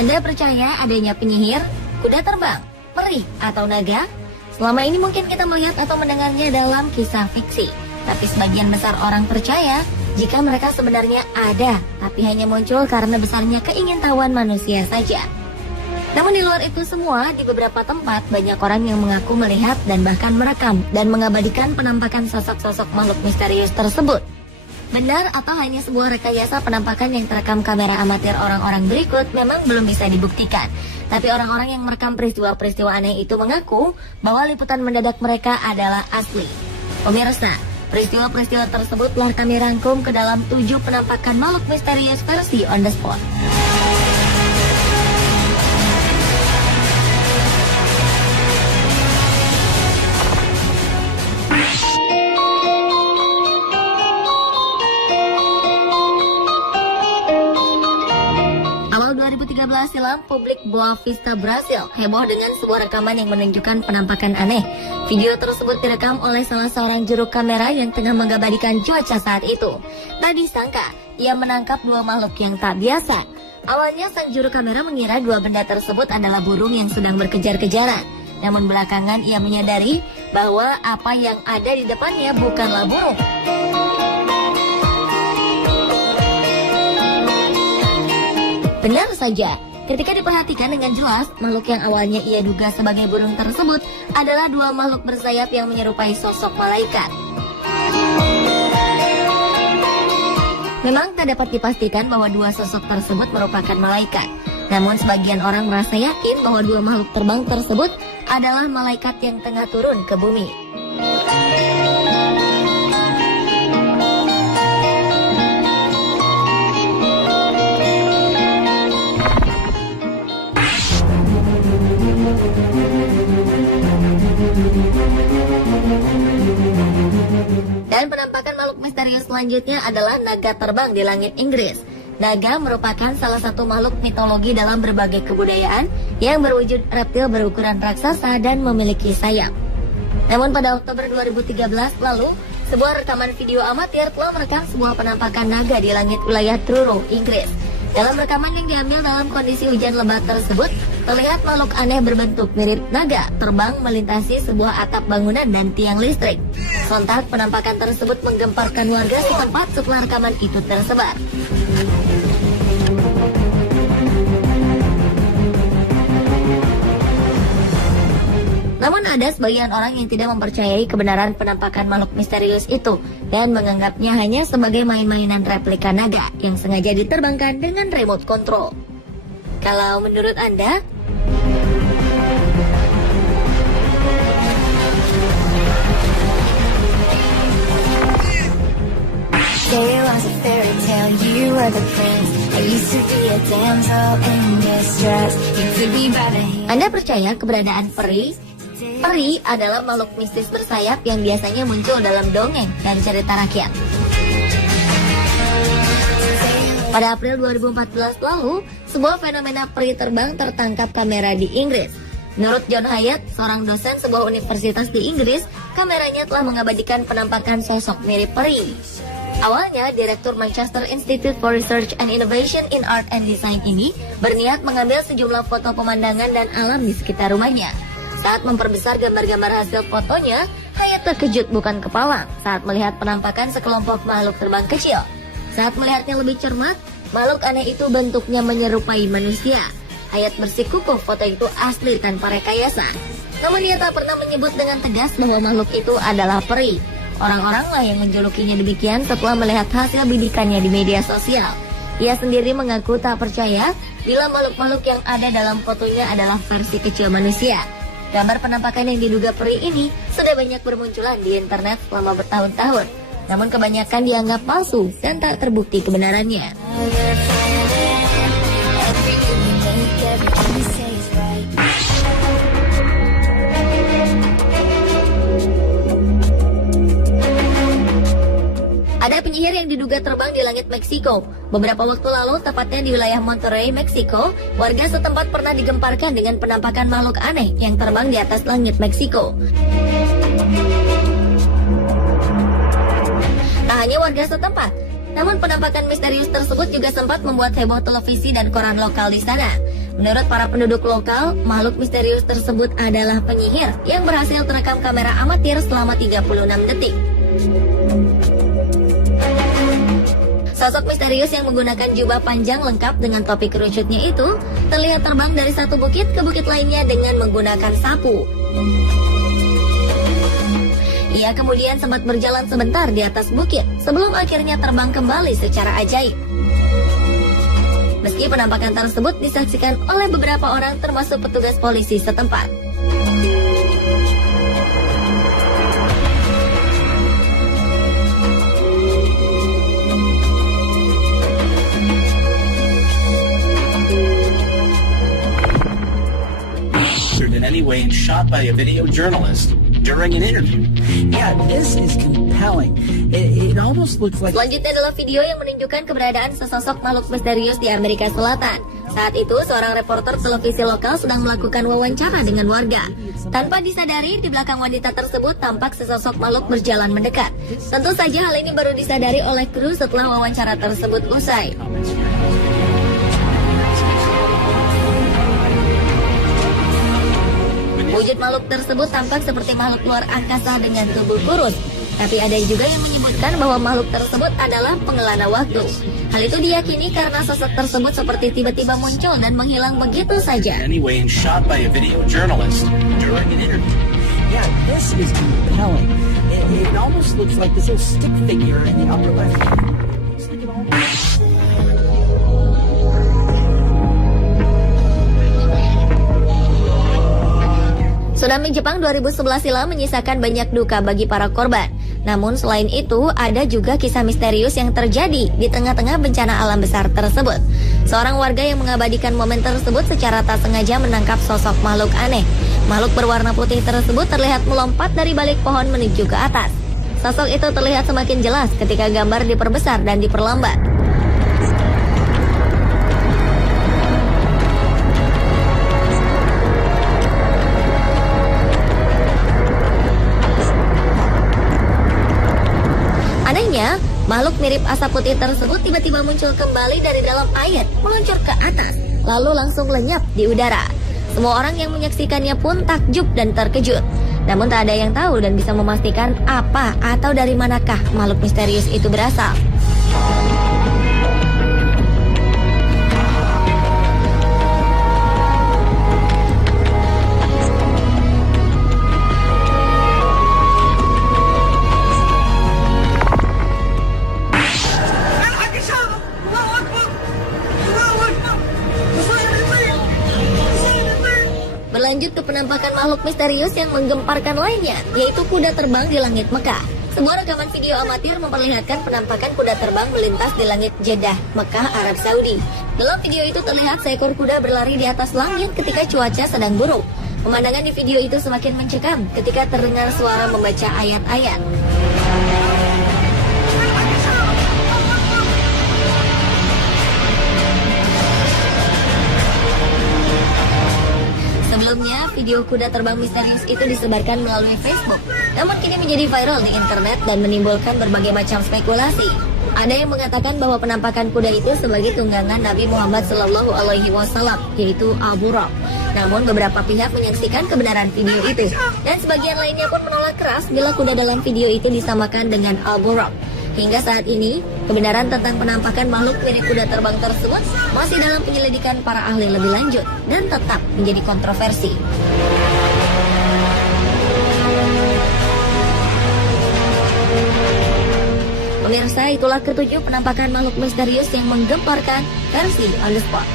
Anda percaya adanya penyihir, kuda terbang, peri, atau naga? Selama ini mungkin kita melihat atau mendengarnya dalam kisah fiksi. Tapi sebagian besar orang percaya jika mereka sebenarnya ada, tapi hanya muncul karena besarnya keingintahuan manusia saja. Namun di luar itu semua, di beberapa tempat banyak orang yang mengaku melihat dan bahkan merekam dan mengabadikan penampakan sosok-sosok makhluk misterius tersebut. Benar atau hanya sebuah rekayasa penampakan yang terekam kamera amatir orang-orang berikut memang belum bisa dibuktikan. Tapi orang-orang yang merekam peristiwa-peristiwa aneh itu mengaku bahwa liputan mendadak mereka adalah asli. Pemirsa, peristiwa-peristiwa tersebut telah kami rangkum ke dalam 7 penampakan makhluk misterius versi on the spot. Awal 2013 silam, publik Boa Vista, Brasil heboh dengan sebuah rekaman yang menunjukkan penampakan aneh. Video tersebut direkam oleh salah seorang juru kamera yang tengah mengabadikan cuaca saat itu. Tak disangka, ia menangkap 2 makhluk yang tak biasa. Awalnya sang juru kamera mengira 2 benda tersebut adalah burung yang sedang berkejar-kejaran. Namun belakangan ia menyadari bahwa apa yang ada di depannya bukanlah burung. Benar saja, ketika diperhatikan dengan jelas, makhluk yang awalnya ia duga sebagai burung tersebut adalah 2 makhluk bersayap yang menyerupai sosok malaikat. Memang tak dapat dipastikan bahwa 2 sosok tersebut merupakan malaikat. Namun sebagian orang merasa yakin bahwa 2 makhluk terbang tersebut adalah malaikat yang tengah turun ke bumi. Dan penampakan makhluk misterius selanjutnya adalah naga terbang di langit Inggris. Naga merupakan salah satu makhluk mitologi dalam berbagai kebudayaan yang berwujud reptil berukuran raksasa dan memiliki sayap. Namun pada Oktober 2013 lalu, sebuah rekaman video amatir telah merekam sebuah penampakan naga di langit wilayah Truro, Inggris. Dalam rekaman yang diambil dalam kondisi hujan lebat tersebut, terlihat makhluk aneh berbentuk mirip naga terbang melintasi sebuah atap bangunan dan tiang listrik. Sontak penampakan tersebut menggemparkan warga setempat setelah rekaman itu tersebar. Namun ada sebagian orang yang tidak mempercayai kebenaran penampakan makhluk misterius itu dan menganggapnya hanya sebagai main-mainan replika naga yang sengaja diterbangkan dengan remote control. Kalau menurut Anda? Anda percaya keberadaan peri? Peri adalah makhluk mistis bersayap yang biasanya muncul dalam dongeng dan cerita rakyat. Pada April 2014 lalu, sebuah fenomena peri terbang tertangkap kamera di Inggris. Menurut John Hyatt, seorang dosen sebuah universitas di Inggris, kameranya telah mengabadikan penampakan sosok mirip peri. Awalnya, Direktur Manchester Institute for Research and Innovation in Art and Design ini berniat mengambil sejumlah foto pemandangan dan alam di sekitar rumahnya. Saat memperbesar gambar-gambar hasil fotonya, Hyatt terkejut bukan kepala saat melihat penampakan sekelompok makhluk terbang kecil. Saat melihatnya lebih cermat, makhluk aneh itu bentuknya menyerupai manusia. Hyatt bersikukuh foto itu asli tanpa rekayasa. Namun ia tak pernah menyebut dengan tegas bahwa makhluk itu adalah peri. Orang-oranglah yang menjulukinya demikian setelah melihat hasil bidikannya di media sosial. Ia sendiri mengaku tak percaya bila makhluk-makhluk yang ada dalam fotonya adalah versi kecil manusia. Gambar penampakan yang diduga peri ini sudah banyak bermunculan di internet selama bertahun-tahun. Namun kebanyakan dianggap palsu dan tak terbukti kebenarannya. Ada penyihir yang diduga terbang di langit Meksiko. Beberapa waktu lalu, tepatnya di wilayah Monterrey, Meksiko, warga setempat pernah digemparkan dengan penampakan makhluk aneh yang terbang di atas langit Meksiko. Tak hanya warga setempat, namun penampakan misterius tersebut juga sempat membuat heboh televisi dan koran lokal di sana. Menurut para penduduk lokal, makhluk misterius tersebut adalah penyihir yang berhasil terekam kamera amatir selama 36 detik. Sosok misterius yang menggunakan jubah panjang lengkap dengan topi kerucutnya itu terlihat terbang dari satu bukit ke bukit lainnya dengan menggunakan sapu. Ia kemudian sempat berjalan sebentar di atas bukit sebelum akhirnya terbang kembali secara ajaib. Meski penampakan tersebut disaksikan oleh beberapa orang termasuk petugas polisi setempat. Anyway, and shot by a video journalist during an interview. Yeah, this is compelling. It almost looks like... Selanjutnya adalah video yang menunjukkan keberadaan sesosok makhluk misterius di Amerika Selatan. Saat itu, seorang reporter televisi lokal sedang melakukan wawancara dengan warga. Tanpa disadari, di belakang wanita tersebut tampak sesosok makhluk berjalan mendekat. Tentu saja hal ini baru disadari oleh kru setelah wawancara tersebut usai. Wujud makhluk tersebut tampak seperti makhluk luar angkasa dengan tubuh kurus. Tapi ada juga yang menyebutkan bahwa makhluk tersebut adalah pengelana waktu. Hal itu diyakini karena sosok tersebut seperti tiba-tiba muncul dan menghilang begitu saja. Anyway, and shot by a video journalist during an interview. Yeah, this is compelling. It almost looks like this little stick figure in the upper left. Looks like it almost... Tsunami Jepang 2011 silam menyisakan banyak duka bagi para korban. Namun selain itu, ada juga kisah misterius yang terjadi di tengah-tengah bencana alam besar tersebut. Seorang warga yang mengabadikan momen tersebut secara tak sengaja menangkap sosok makhluk aneh. Makhluk berwarna putih tersebut terlihat melompat dari balik pohon menuju ke atas. Sosok itu terlihat semakin jelas ketika gambar diperbesar dan diperlambat. Anehnya, makhluk mirip asap putih tersebut tiba-tiba muncul kembali dari dalam air, meluncur ke atas, lalu langsung lenyap di udara. Semua orang yang menyaksikannya pun takjub dan terkejut. Namun tak ada yang tahu dan bisa memastikan apa atau dari manakah makhluk misterius itu berasal. Berlanjut ke penampakan makhluk misterius yang menggemparkan lainnya, yaitu kuda terbang di langit Mekah. Sebuah rekaman video amatir memperlihatkan penampakan kuda terbang melintas di langit Jeddah, Mekah, Arab Saudi. Dalam video itu terlihat seekor kuda berlari di atas langit ketika cuaca sedang buruk. Pemandangan di video itu semakin mencekam ketika terdengar suara membaca ayat-ayat. Sebelumnya, video kuda terbang misterius itu disebarkan melalui Facebook, namun kini menjadi viral di internet dan menimbulkan berbagai macam spekulasi. Ada yang mengatakan bahwa penampakan kuda itu sebagai tunggangan Nabi Muhammad SAW, yaitu Al-Buraq. Namun beberapa pihak menyaksikan kebenaran video itu, dan sebagian lainnya pun menolak keras bila kuda dalam video itu disamakan dengan Al-Buraq. Hingga saat ini, kebenaran tentang penampakan makhluk mirip kuda terbang tersebut masih dalam penyelidikan para ahli lebih lanjut dan tetap menjadi kontroversi. Pemirsa, itulah ketujuh penampakan makhluk misterius yang menggemparkan versi On The Spot.